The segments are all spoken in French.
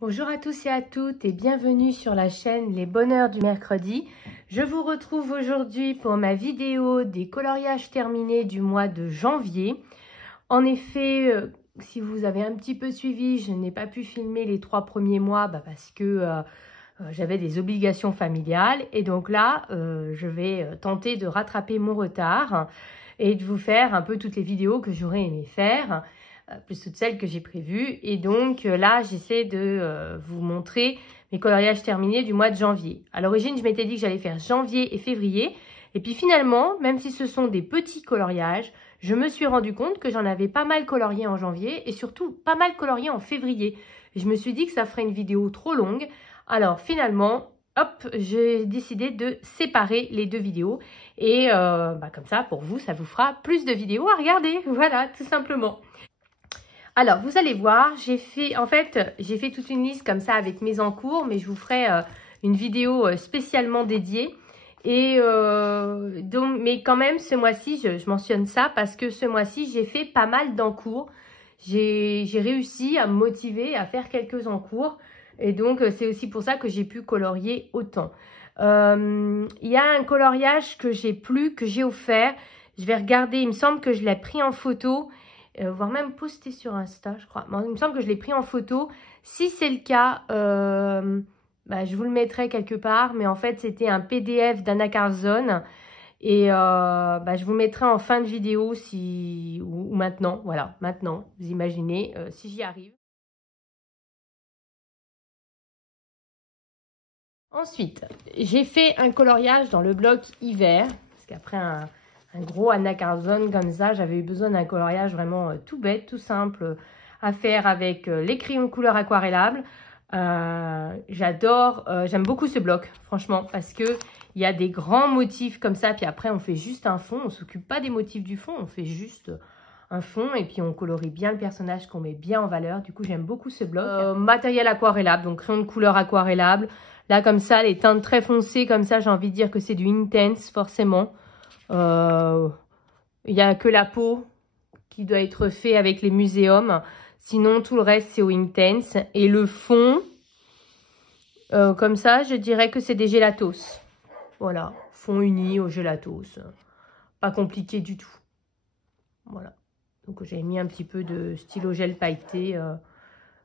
Bonjour à tous et à toutes et bienvenue sur la chaîne Les Bonheurs du Mercredi. Je vous retrouve aujourd'hui pour ma vidéo des coloriages terminés du mois de janvier. En effet, si vous avez un petit peu suivi, je n'ai pas pu filmer les 3 premiers mois parce que j'avais des obligations familiales. Et donc là, je vais tenter de rattraper mon retard et de vous faire un peu toutes les vidéos que j'aurais aimé faire. Plus toutes celles que j'ai prévues. Et donc là, j'essaie de vous montrer mes coloriages terminés du mois de janvier. À l'origine, je m'étais dit que j'allais faire janvier et février. Et puis finalement, même si ce sont des petits coloriages, je me suis rendu compte que j'en avais pas mal colorié en janvier et surtout pas mal colorié en février. Et je me suis dit que ça ferait une vidéo trop longue. Alors finalement, hop, j'ai décidé de séparer les deux vidéos. Et comme ça, pour vous, ça vous fera plus de vidéos à regarder. Voilà, tout simplement. Alors, vous allez voir, j'ai fait toute une liste comme ça avec mes encours, mais je vous ferai une vidéo spécialement dédiée. Et mais quand même, ce mois-ci, je mentionne ça parce que ce mois-ci, j'ai fait pas mal d'encours. J'ai réussi à me motiver à faire quelques encours. Et donc, c'est aussi pour ça que j'ai pu colorier autant. Il y a un coloriage que j'ai offert. Je vais regarder, il me semble que je l'ai pris en photo. Voire même posté sur Insta, je crois. Il me semble que je l'ai pris en photo. Si c'est le cas, je vous le mettrai quelque part. Mais en fait, c'était un PDF d'Anna Carlzone. Et je vous mettrai en fin de vidéo ou maintenant. Voilà, maintenant, vous imaginez, si j'y arrive. Ensuite, j'ai fait un coloriage dans le bloc hiver. Parce qu'après un gros Anna Carlzone comme ça, j'avais eu besoin d'un coloriage vraiment tout bête, tout simple à faire avec les crayons de couleur aquarellables. J'aime beaucoup ce bloc, franchement, parce que il y a des grands motifs comme ça, puis après on fait juste un fond, on s'occupe pas des motifs du fond, on fait juste un fond et puis on colorie bien le personnage qu'on met bien en valeur. Du coup, j'aime beaucoup ce bloc. Matériel aquarellable, donc crayon de couleur aquarellable. Là, comme ça, les teintes très foncées, comme ça, j'ai envie de dire que c'est du intense, forcément. Il n'y a que la peau qui doit être fait avec les muséums. Sinon, tout le reste, c'est au intense. Et le fond, comme ça, je dirais que c'est des gélatos. Voilà, fond uni au gélatos. Pas compliqué du tout. Voilà. Donc, j'ai mis un petit peu de stylo gel pailleté,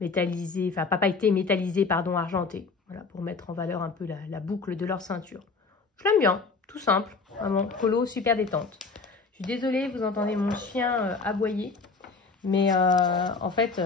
métallisé, enfin pas pailleté, métallisé, pardon, argenté. Voilà, pour mettre en valeur un peu la boucle de leur ceinture. Je l'aime bien, tout simple. Vraiment, colo, super détente. Je suis désolée, vous entendez mon chien aboyer. Mais en fait,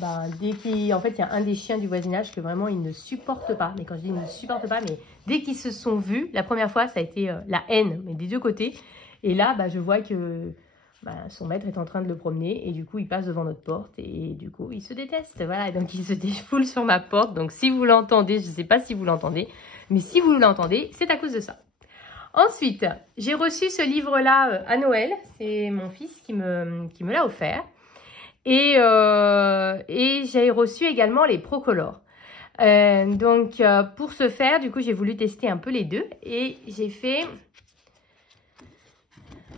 il y a un des chiens du voisinage que vraiment il ne supporte pas. Mais quand je dis il ne supporte pas, mais dès qu'ils se sont vus, la première fois, ça a été la haine, mais des deux côtés. Et là, je vois que son maître est en train de le promener et du coup, il passe devant notre porte et du coup, il se déteste. Voilà, donc il se défoule sur ma porte. Donc si vous l'entendez, je ne sais pas si vous l'entendez, mais si vous l'entendez, c'est à cause de ça. Ensuite, j'ai reçu ce livre-là à Noël. C'est mon fils qui me l'a offert. Et j'ai reçu également les Procolor. Pour ce faire, du coup, j'ai voulu tester un peu les deux. Et j'ai fait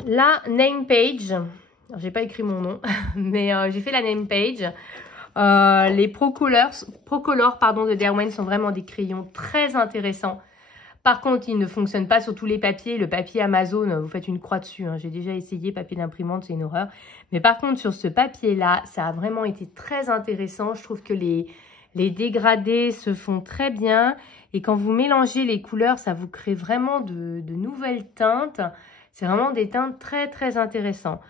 la name page. Alors, j'ai pas écrit mon nom, mais j'ai fait la name page. Les Procolor de Derwent sont vraiment des crayons très intéressants. Par contre, ils ne fonctionnent pas sur tous les papiers. Le papier Amazon, vous faites une croix dessus. J'ai déjà essayé, papier d'imprimante, c'est une horreur. Mais par contre, sur ce papier-là, ça a vraiment été très intéressant. Je trouve que les dégradés se font très bien. Et quand vous mélangez les couleurs, ça vous crée vraiment de nouvelles teintes. C'est vraiment des teintes très, très intéressantes.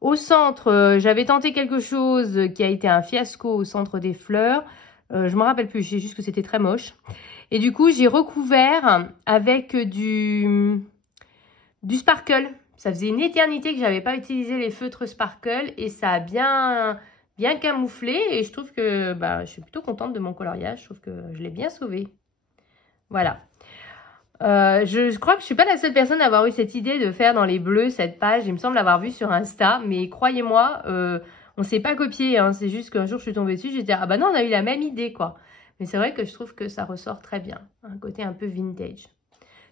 Au centre, j'avais tenté quelque chose qui a été un fiasco au centre des fleurs. Je ne me rappelle plus, je sais juste que c'était très moche. Et du coup, j'ai recouvert avec du sparkle. Ça faisait une éternité que je n'avais pas utilisé les feutres sparkle et ça a bien camouflé. Et je trouve que je suis plutôt contente de mon coloriage. Je trouve que je l'ai bien sauvé. Voilà. Je crois que je ne suis pas la seule personne à avoir eu cette idée de faire dans les bleus cette page. Il me semble l'avoir vu sur Insta. Mais croyez-moi, on ne s'est pas copié. Hein. C'est juste qu'un jour, je suis tombée dessus. J'ai dit, ah bah non, on a eu la même idée, quoi. Mais c'est vrai que je trouve que ça ressort très bien. Un côté un peu vintage.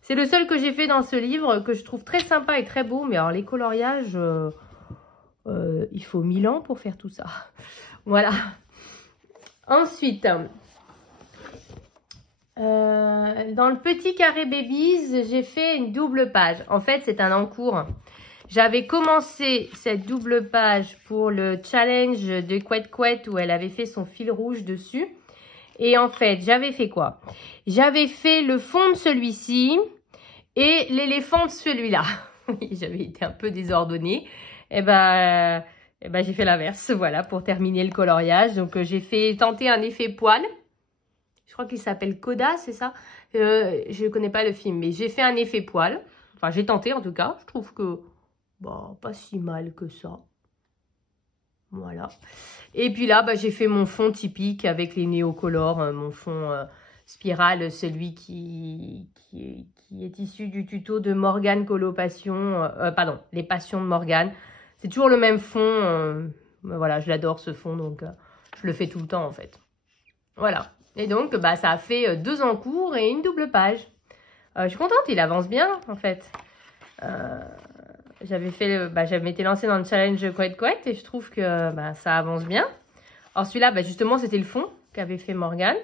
C'est le seul que j'ai fait dans ce livre, que je trouve très sympa et très beau. Mais alors, les coloriages, il faut 1000 ans pour faire tout ça. Voilà. Ensuite, dans le petit carré Babies, j'ai fait une double page. En fait, c'est un encours. J'avais commencé cette double page pour le challenge de Couette Couette où elle avait fait son fil rouge dessus. Et en fait, j'avais fait quoi? J'avais fait le fond de celui-ci et l'éléphant de celui-là. Oui, j'avais été un peu désordonnée. Et ben j'ai fait l'inverse, voilà, pour terminer le coloriage. Donc, j'ai fait tenter un effet poil. Je crois qu'il s'appelle Coda, c'est ça? Je ne connais pas le film, mais j'ai fait un effet poil. Enfin, j'ai tenté en tout cas. Je trouve que, bon, pas si mal que ça. Voilà. Et puis là, j'ai fait mon fond typique avec les néocolores, mon fond spirale, celui qui est issu du tuto de Morgane Colopassion, pardon, les passions de Morgane. C'est toujours le même fond, voilà, je l'adore ce fond, donc je le fais tout le temps en fait. Voilà, et donc ça a fait 2 encours et une double page. Je suis contente, il avance bien en fait. Je m'étais lancée dans le challenge Couette Couette et je trouve que ça avance bien. Alors celui-là, justement, c'était le fond qu'avait fait Morgane.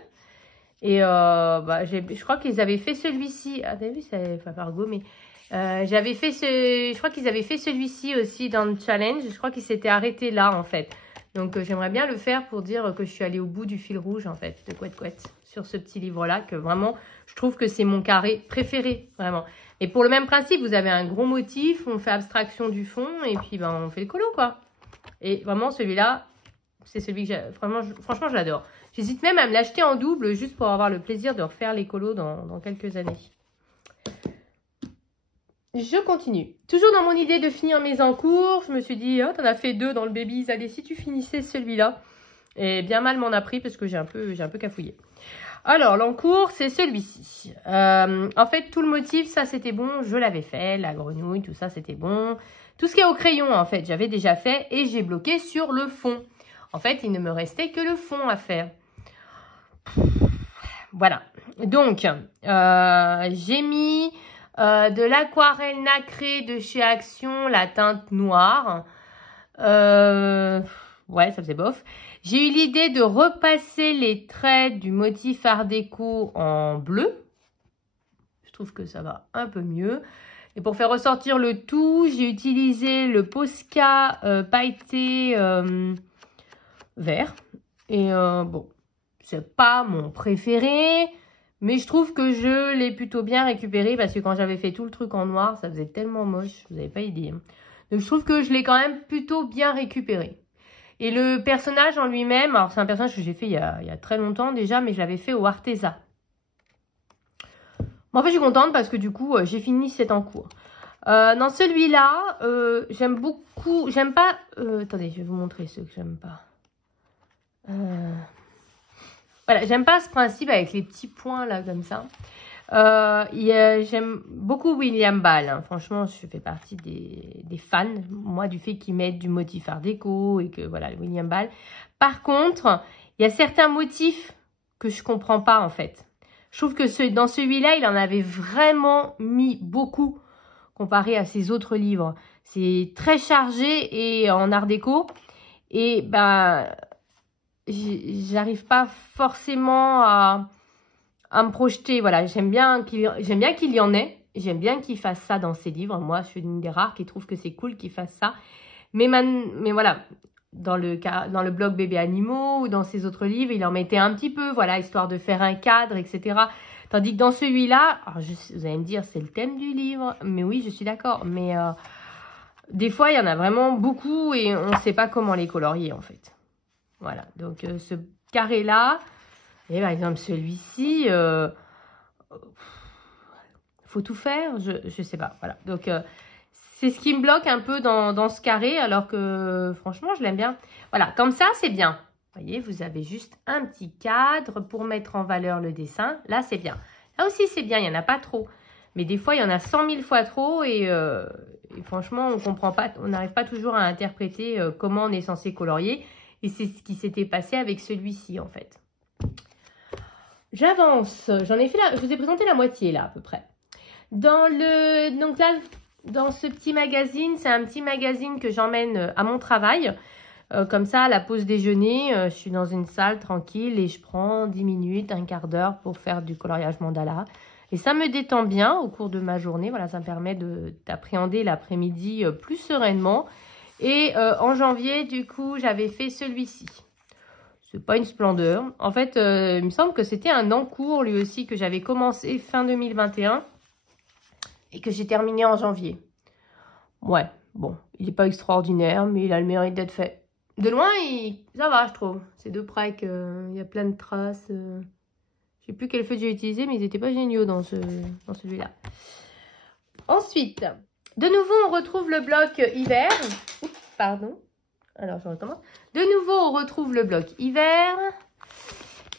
Et je crois qu'ils avaient fait celui-ci. Ah, t'as vu, ça va pas gommer. Je crois qu'ils avaient fait celui-ci aussi dans le challenge. Je crois qu'ils s'étaient arrêtés là, en fait. Donc, j'aimerais bien le faire pour dire que je suis allée au bout du fil rouge, en fait, de Couette Couette. Sur ce petit livre-là, que vraiment, je trouve que c'est mon carré préféré, vraiment. Et pour le même principe, vous avez un gros motif, on fait abstraction du fond, et puis on fait le colo, quoi. Et vraiment, celui-là, c'est celui que franchement, je l'adore. J'hésite même à me l'acheter en double, juste pour avoir le plaisir de refaire les colos dans quelques années. Je continue. Toujours dans mon idée de finir mes encours, je me suis dit, oh, t'en as fait 2 dans le Babies, allez, si tu finissais celui-là. Et bien mal m'en a pris parce que j'ai un peu cafouillé. Alors, l'encours, c'est celui-ci. En fait, tout le motif, ça, c'était bon. Je l'avais fait. La grenouille, tout ça, c'était bon. Tout ce qui est au crayon, en fait, j'avais déjà fait. Et j'ai bloqué sur le fond. En fait, il ne me restait que le fond à faire. Voilà. Donc, j'ai mis de l'aquarelle nacrée de chez Action, la teinte noire. Ouais, ça faisait bof. J'ai eu l'idée de repasser les traits du motif Art déco en bleu. Je trouve que ça va un peu mieux. Et pour faire ressortir le tout, j'ai utilisé le Posca pailleté vert. Et bon, c'est pas mon préféré, mais je trouve que je l'ai plutôt bien récupéré parce que quand j'avais fait tout le truc en noir, ça faisait tellement moche, vous n'avez pas idée. Donc je trouve que je l'ai quand même plutôt bien récupéré. Et le personnage en lui-même, alors c'est un personnage que j'ai fait il y a très longtemps déjà, mais je l'avais fait au Arteza. Bon, en fait, je suis contente parce que du coup, j'ai fini cet encours. Dans celui-là, j'aime beaucoup, j'aime pas, attendez, je vais vous montrer ceux que j'aime pas. Voilà, j'aime pas ce principe avec les petits points là, comme ça. J'aime beaucoup William Ball. Hein. Franchement, je fais partie des fans, moi, du fait qu'ils mettent du motif Art déco et que, voilà, William Ball. Par contre, il y a certains motifs que je comprends pas, en fait. Je trouve que dans celui-là, il en avait vraiment mis beaucoup comparé à ses autres livres. C'est très chargé et en Art déco. Et, j'arrive pas forcément à me projeter. Voilà, j'aime bien qu'il y en ait. J'aime bien qu'il fasse ça dans ses livres. Moi, je suis une des rares qui trouve que c'est cool qu'il fasse ça. Mais voilà, dans le blog Bébé Animaux ou dans ses autres livres, il en mettait un petit peu, voilà, histoire de faire un cadre, etc. Tandis que dans celui-là, vous allez me dire, c'est le thème du livre. Mais oui, je suis d'accord. Mais des fois, il y en a vraiment beaucoup et on ne sait pas comment les colorier, en fait. Voilà, donc ce carré-là, et par exemple celui-ci, faut tout faire, je sais pas, voilà. Donc c'est ce qui me bloque un peu dans ce carré, alors que franchement, je l'aime bien. Voilà, comme ça, c'est bien. Vous voyez, vous avez juste un petit cadre pour mettre en valeur le dessin. Là, c'est bien. Là aussi, c'est bien, il n'y en a pas trop. Mais des fois, il y en a 100 000 fois trop et franchement, on comprend pas, on n'arrive pas toujours à interpréter comment on est censé colorier. Et c'est ce qui s'était passé avec celui-ci, en fait. J'avance. J'en ai fait je vous ai présenté la moitié, là, à peu près. Donc là, dans ce petit magazine, c'est un petit magazine que j'emmène à mon travail. Comme ça, à la pause déjeuner, je suis dans une salle tranquille et je prends 10 minutes, un quart d'heure pour faire du coloriage mandala. Et ça me détend bien au cours de ma journée. Voilà, ça me permet d'appréhender l'après-midi plus sereinement. Et en janvier, du coup, j'avais fait celui-ci. C'est pas une splendeur. En fait, il me semble que c'était un encours, lui aussi, que j'avais commencé fin 2021 et que j'ai terminé en janvier. Ouais, bon, il n'est pas extraordinaire, mais il a le mérite d'être fait. De loin, ça va, je trouve. C'est de près qu'il y a plein de traces. Je sais plus quel feutre j'ai utilisé, mais ils n'étaient pas géniaux dans celui-là. Ensuite, de nouveau, on retrouve le bloc hiver. Oups, pardon. Alors, je recommence. De nouveau, on retrouve le bloc hiver.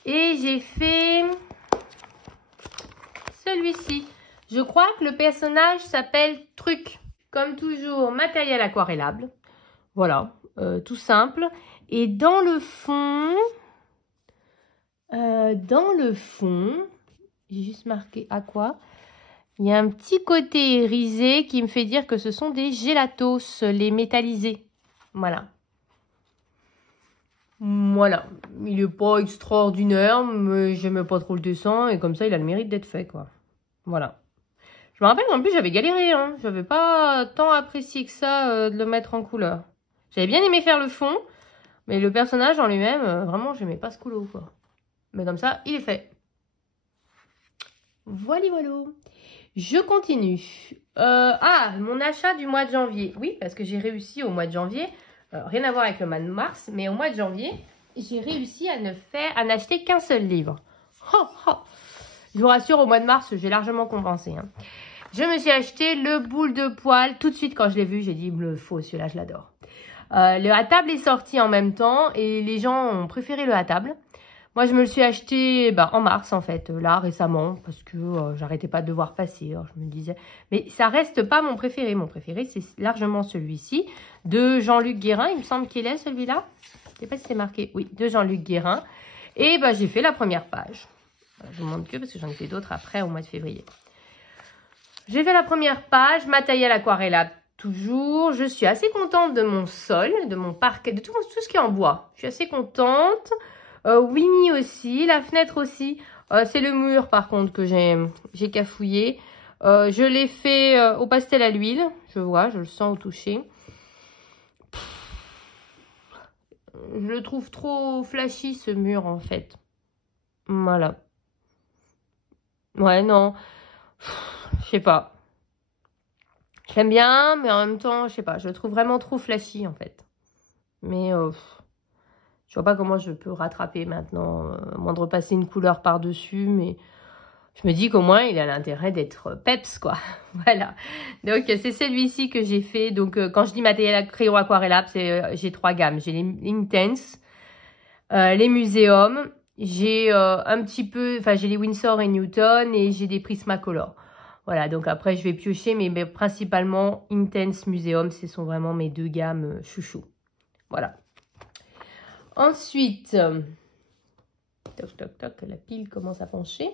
Et j'ai fait celui-ci. Je crois que le personnage s'appelle Truc. Comme toujours, matériel aquarellable. Voilà. Tout simple. Et dans le fond, j'ai juste marqué aqua. Il y a un petit côté irisé qui me fait dire que ce sont des gélatos, les métallisés. Voilà. Voilà. Il n'est pas extraordinaire, mais j'aimais pas trop le dessin. Et comme ça, il a le mérite d'être fait, quoi. Voilà. Je me rappelle qu'en plus, j'avais galéré. Hein. J'avais pas tant apprécié que ça de le mettre en couleur. J'avais bien aimé faire le fond, mais le personnage en lui-même, vraiment, j'aimais pas ce coulo, quoi. Mais comme ça, il est fait. Voilà, voilà. Je continue. Mon achat du mois de janvier. Oui, parce que j'ai réussi au mois de janvier. Rien à voir avec le mois de mars, mais au mois de janvier, j'ai réussi à n'acheter qu'un seul livre. Oh, oh. Je vous rassure, au mois de mars, j'ai largement compensé. Hein. Je me suis acheté le boule de poil. Tout de suite, quand je l'ai vu, j'ai dit, il me le faut, celui-là, je l'adore. Le à table est sorti en même temps et les gens ont préféré le à table. Moi, je me le suis acheté en mars, en fait, là, récemment, parce que j'arrêtais pas de le voir passer. Alors, je me disais, mais ça reste pas mon préféré. Mon préféré, c'est largement celui-ci, de Jean-Luc Guérin. Il me semble qu'il est celui-là. Je sais pas si c'est marqué. Oui, de Jean-Luc Guérin. Et j'ai fait la première page. Je vous montre que, parce que j'en ai fait d'autres après, au mois de février. J'ai fait la première page, matériel aquarellable. Toujours, je suis assez contente de mon sol, de mon parquet, de tout ce qui est en bois. Je suis assez contente. Winnie aussi, la fenêtre aussi. C'est le mur par contre que j'ai cafouillé. Je l'ai fait au pastel à l'huile. Je vois, je le sens au toucher. Je le trouve trop flashy ce mur en fait. Voilà. Ouais, non. Je sais pas. Je l'aime bien, mais en même temps, je sais pas. Je le trouve vraiment trop flashy en fait. Mais je vois pas comment je peux rattraper maintenant. À moins de repasser une couleur par-dessus, mais je me dis qu'au moins, il a l'intérêt d'être peps, quoi. Voilà. Donc, c'est celui-ci que j'ai fait. Donc, quand je dis matériel crayon aquarellable, j'ai 3 gammes. J'ai les Intense, les Muséum, j'ai un petit peu... Enfin, j'ai les Winsor et Newton et j'ai des Prismacolor. Voilà, donc après, je vais piocher, mais principalement Intense, Muséum, ce sont vraiment mes 2 gammes chouchou. Voilà. Ensuite, toc, toc, toc, la pile commence à pencher.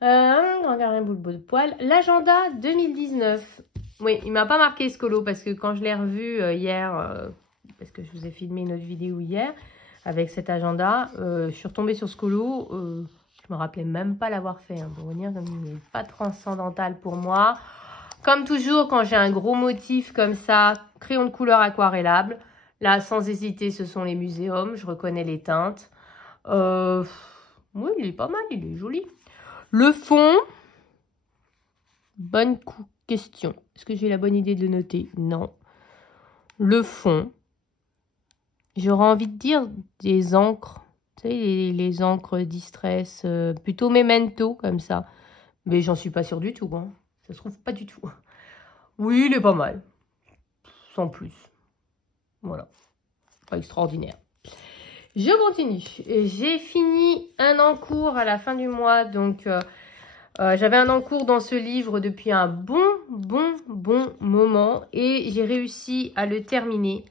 Un boule de poil. L'agenda 2019. Oui, il m'a pas marqué ce colo parce que quand je l'ai revu hier, parce que je vous ai filmé une autre vidéo hier avec cet agenda, je suis retombée sur ce colo. Je me rappelais même pas l'avoir fait. Hein, pour vous dire, comme il n'est pas transcendantal pour moi. Comme toujours, quand j'ai un gros motif comme ça, crayon de couleur aquarellable. Là, sans hésiter, ce sont les Muséums. Je reconnais les teintes. Oui, il est pas mal, il est joli. Le fond, bonne question. Est-ce que j'ai la bonne idée de le noter? Non. Le fond, j'aurais envie de dire des encres. Tu sais, les encres Distress, plutôt Memento, comme ça. Mais j'en suis pas sûre du tout. Hein. Ça se trouve pas du tout. Oui, il est pas mal. Sans plus. Voilà. Pas extraordinaire. Je continue. J'ai fini un encours à la fin du mois. Donc, j'avais un encours dans ce livre depuis un bon moment. Et j'ai réussi à le terminer.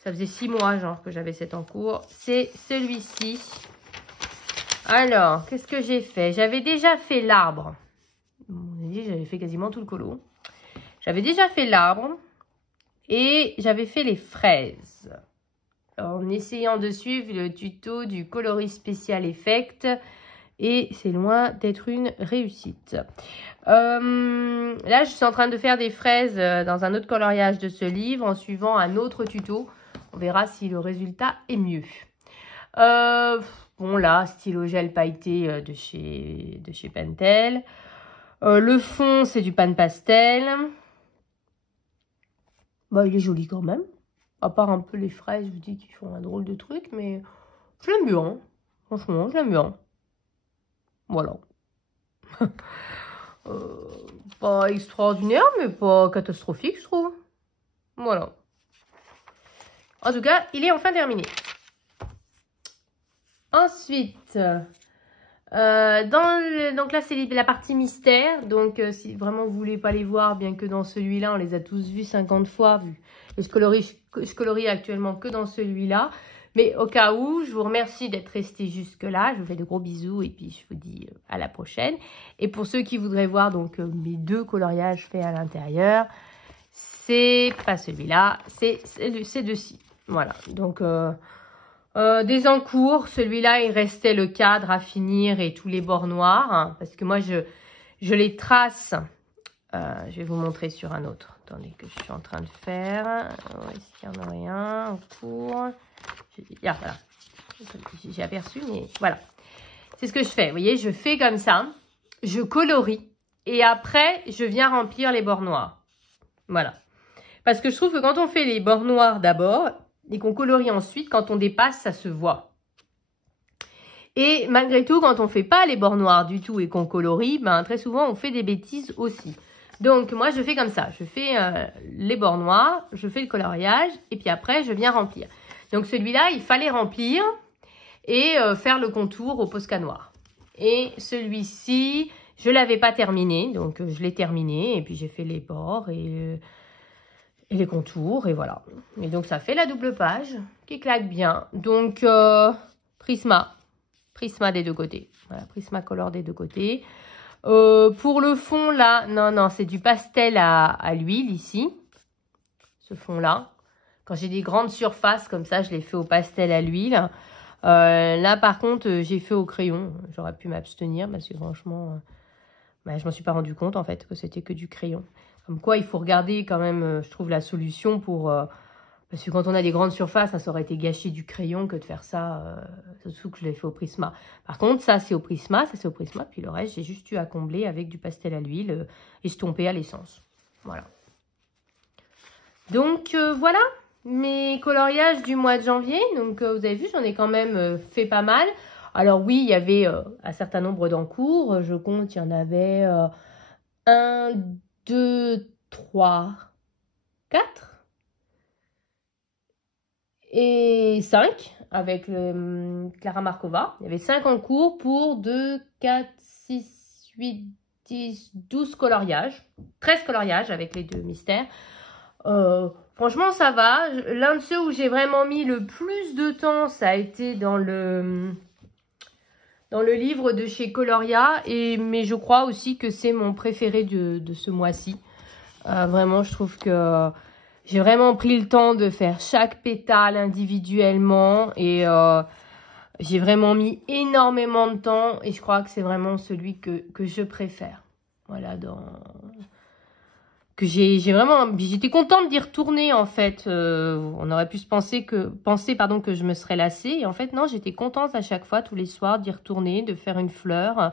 Ça faisait 6 mois, genre, que j'avais cet encours. C'est celui-ci. Alors, qu'est-ce que j'ai fait? J'avais déjà fait l'arbre. J'avais fait quasiment tout le colo. J'avais déjà fait l'arbre. Et j'avais fait les fraises. En essayant de suivre le tuto du Coloris Special Effect. Et c'est loin d'être une réussite. Là, je suis en train de faire des fraises dans un autre coloriage de ce livre en suivant un autre tuto. On verra si le résultat est mieux. Bon, là, stylo gel pailleté de chez Pentel. Le fond, c'est du pan pastel. Bah, il est joli quand même. À part un peu les fraises, je vous dis qu'ils font un drôle de truc, mais je l'aime bien. Franchement, je l'aime bien. Voilà. Pas extraordinaire, mais pas catastrophique, je trouve. Voilà. En tout cas, il est enfin terminé. Ensuite, donc là, c'est la partie mystère. Donc, si vraiment vous voulez pas les voir, bien que dans celui-là, on les a tous vus 50 fois. Vu. Et je colorie actuellement que dans celui-là. Mais au cas où, je vous remercie d'être resté jusque-là. Je vous fais de gros bisous et puis je vous dis à la prochaine. Et pour ceux qui voudraient voir donc mes deux coloriages faits à l'intérieur, c'est pas celui-là, c'est deux-ci. Voilà, donc des encours. Celui-là, il restait le cadre à finir et tous les bords noirs. Hein, parce que moi, je les trace. Je vais vous montrer sur un autre. Attendez, que je suis en train de faire. Est-ce qu'il y en aurait un en cours? Ah, voilà. J'ai aperçu, mais voilà. C'est ce que je fais. Vous voyez, je fais comme ça. Je colorie. Et après, je viens remplir les bords noirs. Voilà. Parce que je trouve que quand on fait les bords noirs d'abord et qu'on colorie ensuite, quand on dépasse, ça se voit. Et malgré tout, quand on ne fait pas les bords noirs du tout et qu'on colorie, ben, très souvent, on fait des bêtises aussi. Donc, moi, je fais comme ça. Je fais les bords noirs, je fais le coloriage et puis après, je viens remplir. Donc, celui-là, il fallait remplir et faire le contour au Posca noir. Et celui-ci, je ne l'avais pas terminé. Donc, je l'ai terminé et puis j'ai fait les bords et les contours et voilà. Et donc, ça fait la double page qui claque bien. Donc, Prisma des deux côtés. Voilà, Prismacolor des deux côtés. Pour le fond, là, non, c'est du pastel à l'huile ici. Ce fond-là. Quand j'ai des grandes surfaces comme ça, je les fais au pastel à l'huile. Là, par contre, j'ai fait au crayon. J'aurais pu m'abstenir parce que franchement, je m'en suis pas rendu compte en fait que c'était que du crayon. Comme quoi, il faut regarder quand même, je trouve, la solution pour... parce que quand on a des grandes surfaces, ça aurait été gâcher du crayon que de faire ça, surtout que je l'ai fait au Prisma. Par contre, ça c'est au Prisma, puis le reste, j'ai juste eu à combler avec du pastel à l'huile estompé à l'essence. Voilà. Donc, voilà mes coloriages du mois de janvier. Donc, vous avez vu, j'en ai quand même fait pas mal. Alors oui, il y avait un certain nombre d'encours. Je compte, il y en avait 1, 2, 3, 4. Et 5 avec Clara Markova. Il y avait 5 en cours pour 2, 4, 6, 8, 10, 12 coloriages. 13 coloriages avec les deux mystères. Franchement, ça va. L'un de ceux où j'ai vraiment mis le plus de temps, ça a été dans le livre de chez Coloria. Mais je crois aussi que c'est mon préféré de ce mois-ci. Vraiment, je trouve que... j'ai vraiment pris le temps de faire chaque pétale individuellement et j'ai vraiment mis énormément de temps et je crois que c'est vraiment celui que je préfère. Voilà, j'étais contente d'y retourner en fait. On aurait pu penser que je me serais lassée et en fait non, j'étais contente à chaque fois tous les soirs d'y retourner, de faire une fleur.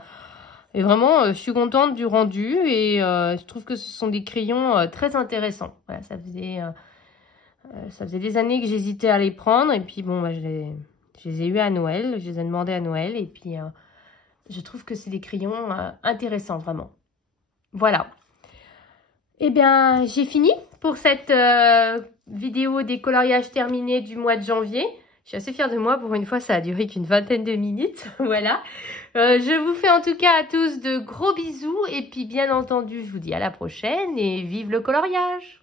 Et vraiment, je suis contente du rendu et je trouve que ce sont des crayons très intéressants. Voilà, ça faisait des années que j'hésitais à les prendre et puis bon, je les ai eus à Noël, je les ai demandés à Noël et puis je trouve que c'est des crayons intéressants vraiment. Voilà. Eh bien, j'ai fini pour cette vidéo des coloriages terminés du mois de janvier. Je suis assez fière de moi. Pour une fois, ça a duré qu'une vingtaine de minutes. Voilà. Je vous fais en tout cas à tous de gros bisous. Et puis, bien entendu, je vous dis à la prochaine et vive le coloriage!